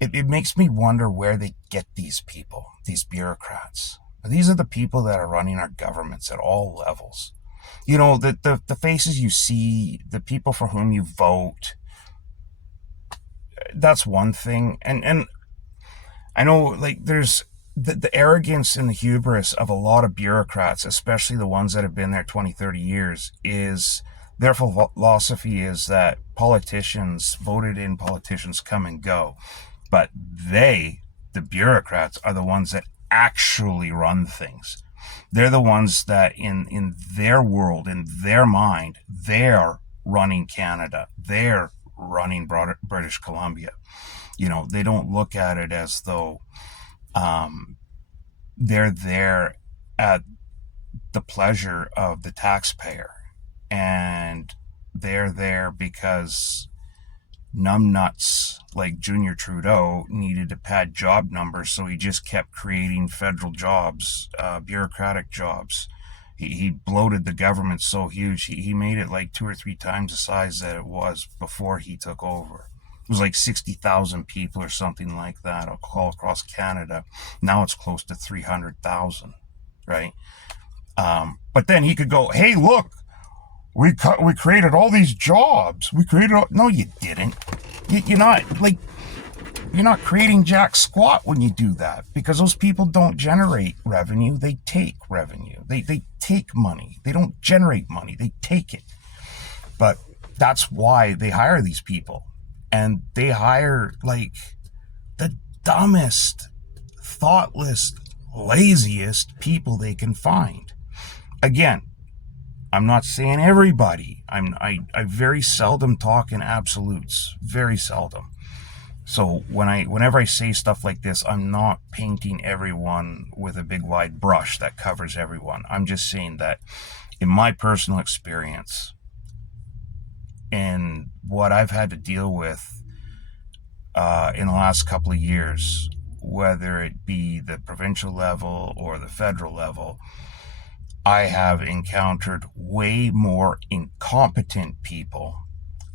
it makes me wonder where they get these people, these bureaucrats. These are the people that are running our governments at all levels. The faces you see, the people for whom you vote, that's one thing. And I know, like, there's the arrogance and the hubris of a lot of bureaucrats, especially the ones that have been there 20, 30 years, is their philosophy is that voted in politicians come and go. But the bureaucrats, are the ones that actually run things. They're the ones that in their world, in their mind, they're running Canada. They're running British Columbia. They don't look at it as though they're there at the pleasure of the taxpayer, and they're there because numbnuts like Junior Trudeau needed to pad job numbers, so he just kept creating federal jobs, bureaucratic jobs. He bloated the government so huge, he made it like 2 or 3 times the size that it was before he took over. It was like 60,000 people or something like that all across Canada. Now it's close to 300,000, right? But then he could go, hey, look, we created all these jobs. No, you didn't. You're not creating jack squat when you do that, because those people don't generate revenue. They take revenue. They take money. They don't generate money. They take it. But that's why they hire these people. And they hire like the dumbest, thoughtless, laziest people they can find. Again, I'm not saying everybody. I very seldom talk in absolutes. Very seldom. So whenever I say stuff like this, I'm not painting everyone with a big wide brush that covers everyone. I'm just saying that in my personal experience and what I've had to deal with in the last couple of years, whether it be the provincial level or the federal level, I have encountered way more incompetent people,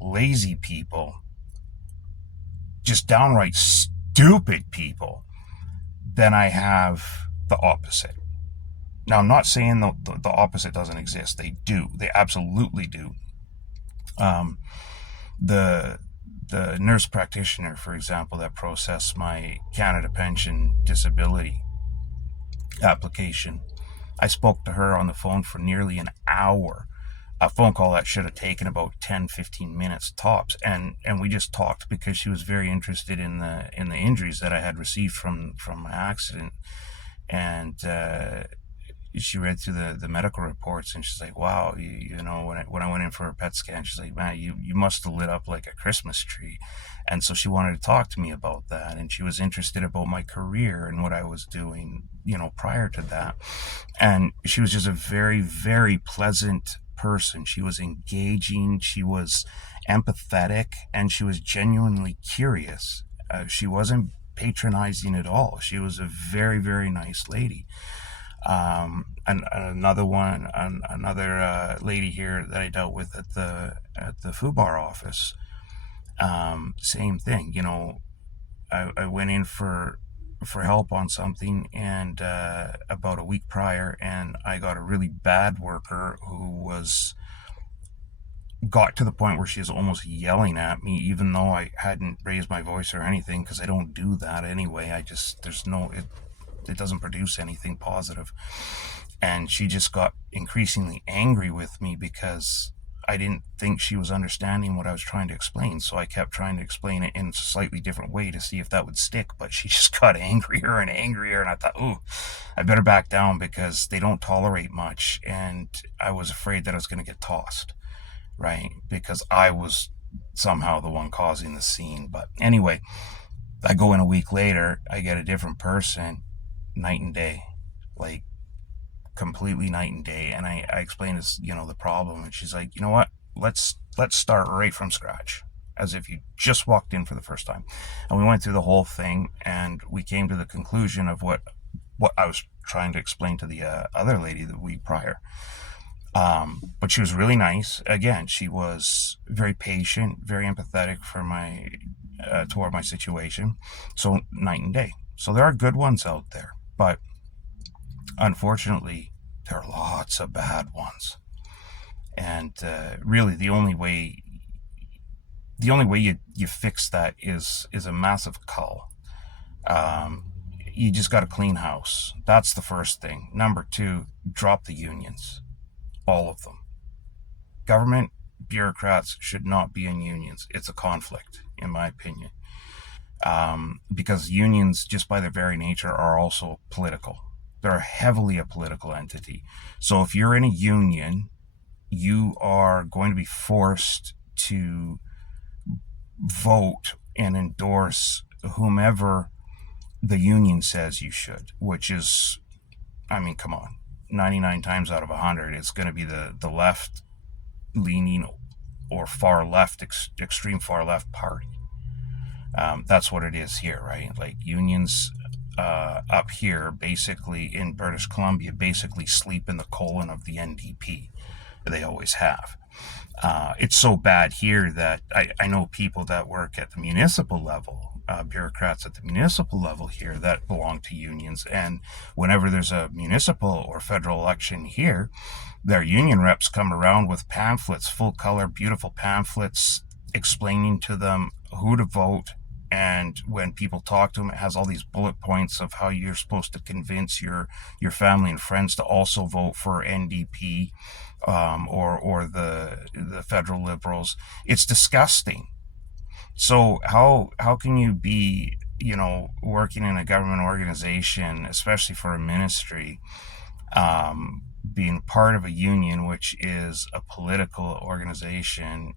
lazy people, just downright stupid people than I have the opposite. Now, I'm not saying the opposite doesn't exist. They do. They absolutely do. The nurse practitioner, for example, that processed my Canada Pension disability application, I spoke to her on the phone for nearly an hour. A phone call that should have taken about 10-15 minutes tops, and we just talked because she was very interested in the injuries that I had received from my accident. And she read through the medical reports, and she's like, wow, when I went in for a PET scan, she's like, man, you must have lit up like a Christmas tree. And so she wanted to talk to me about that, and she was interested about my career and what I was doing, prior to that. And she was just a very, very pleasant person. She was engaging, she was empathetic, and she was genuinely curious. She wasn't patronizing at all. She was a very, very nice lady. And another lady here that I dealt with at the FUBAR office, same thing. I went in for help on something, and about a week prior, and I got a really bad worker who got to the point where she was almost yelling at me, even though I hadn't raised my voice or anything, because I don't do that anyway. It doesn't produce anything positive. And she just got increasingly angry with me because I didn't think she was understanding what I was trying to explain. So I kept trying to explain it in a slightly different way to see if that would stick. But she just got angrier and angrier. And I thought, ooh, I better back down, because they don't tolerate much. And I was afraid that I was going to get tossed, right? Because I was somehow the one causing the scene. But anyway, I go in a week later, I get a different person, night and day, like completely night and day. And I explained this, the problem, and she's like, you know what, let's start right from scratch, as if you just walked in for the first time. And we went through the whole thing, and we came to the conclusion of what I was trying to explain to the other lady the week prior. But she was really nice. Again, she was very patient, very empathetic for my toward my situation. So night and day. So there are good ones out there, but unfortunately, there are lots of bad ones. And really, the only way you fix that is a massive cull. Um, you just got to clean house. That's the first thing. Number two, drop the unions, all of them. Government bureaucrats should not be in unions. It's a conflict, in my opinion, because unions, just by their very nature, are also political. They're heavily a political entity. So if you're in a union, you are going to be forced to vote and endorse whomever the union says you should, which is, I mean, come on, 99 times out of 100, it's going to be the left leaning or far left, extreme far left party. That's what it is here, right? Like unions up here, basically in British Columbia, basically sleep in the colon of the NDP. They always have. It's so bad here that I know people that work at the municipal level, bureaucrats at the municipal level here that belong to unions. And whenever there's a municipal or federal election here, their union reps come around with pamphlets, full color, beautiful pamphlets, explaining to them who to vote. And when people talk to them, it has all these bullet points of how you're supposed to convince your family and friends to also vote for NDP, or the federal liberals. It's disgusting. So how can you be, working in a government organization, especially for a ministry, being part of a union, which is a political organization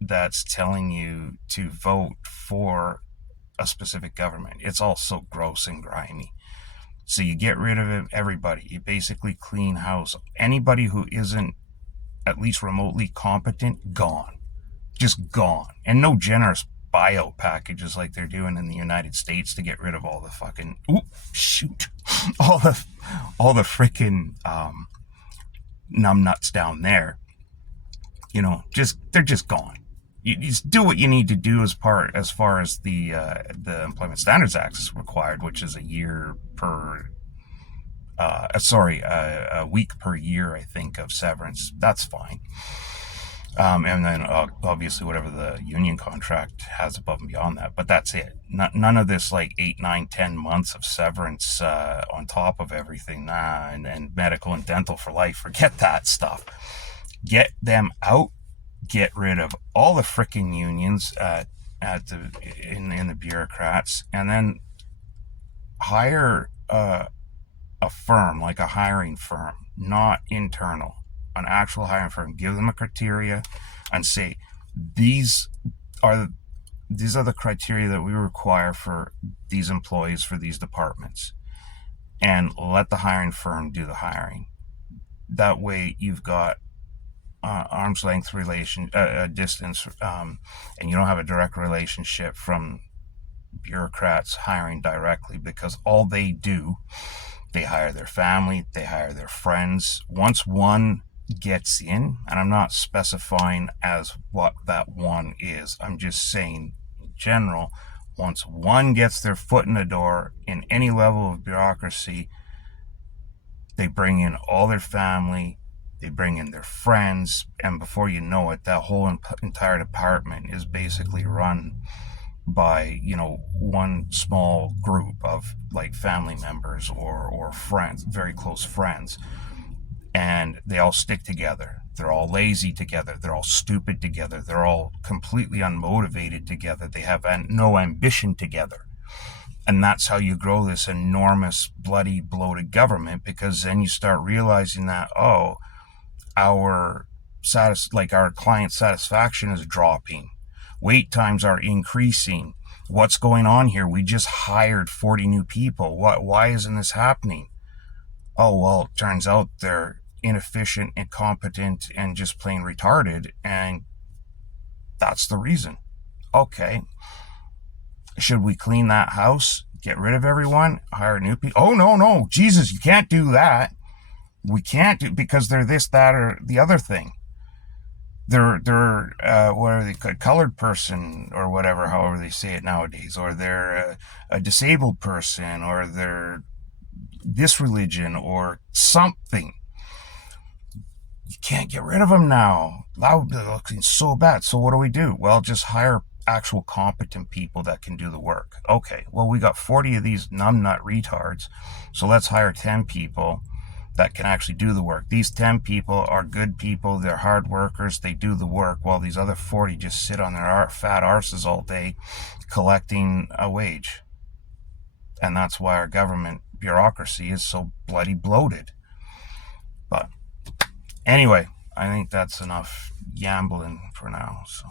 that's telling you to vote for a specific government? It's all so gross and grimy. So you get rid of everybody. You basically clean house. Anybody who isn't at least remotely competent, gone. Just gone. And no generous bio packages like they're doing in the United States to get rid of all the fucking all the freaking numbnuts down there. They're just gone. You just do what you need to do as far as the Employment Standards Act is required, which is a week per year, I think, of severance. That's fine. And then obviously whatever the union contract has above and beyond that. But that's it. None of this like 8, 9, 10 months of severance on top of everything. And medical and dental for life. Forget that stuff. Get them out. Get rid of all the freaking unions in the bureaucrats, and then hire a firm, like a hiring firm, not internal, an actual hiring firm. Give them a criteria and say, these are the criteria that we require for these employees for these departments, and let the hiring firm do the hiring. That way you've got arm's length distance, and you don't have a direct relationship from bureaucrats hiring directly, because all they do, they hire their family, they hire their friends. Once one gets in, and I'm not specifying as what that one is, I'm just saying in general, once one gets their foot in the door in any level of bureaucracy, they bring in all their family, they bring in their friends, and before you know it, that whole entire department is basically run by, one small group of like family members or friends, very close friends. And they all stick together. They're all lazy together. They're all stupid together. They're all completely unmotivated together. They have no ambition together. And that's how you grow this enormous, bloody, bloated government, because then you start realizing that, our client satisfaction is dropping. Wait times are increasing. What's going on here? We just hired 40 new people. Why isn't this happening? Oh, well, it turns out they're inefficient, incompetent, and just plain retarded, and that's the reason. Okay. Should we clean that house? Get rid of everyone? Hire new people? Oh, no, Jesus, you can't do that. We can't do because they're this, that, or the other thing. They're what are they, a colored person or whatever, however they say it nowadays, or they're a disabled person, or they're this religion or something. You can't get rid of them now. That would be looking so bad. So what do? Well, just hire actual competent people that can do the work. Okay, well, we got 40 of these numbnut retards, so let's hire 10 people that can actually do the work. These 10 people are good people, they're hard workers, they do the work, while these other 40 just sit on their fat arses all day collecting a wage. And that's why our government bureaucracy is so bloody bloated. But anyway, I think that's enough yambling for now. So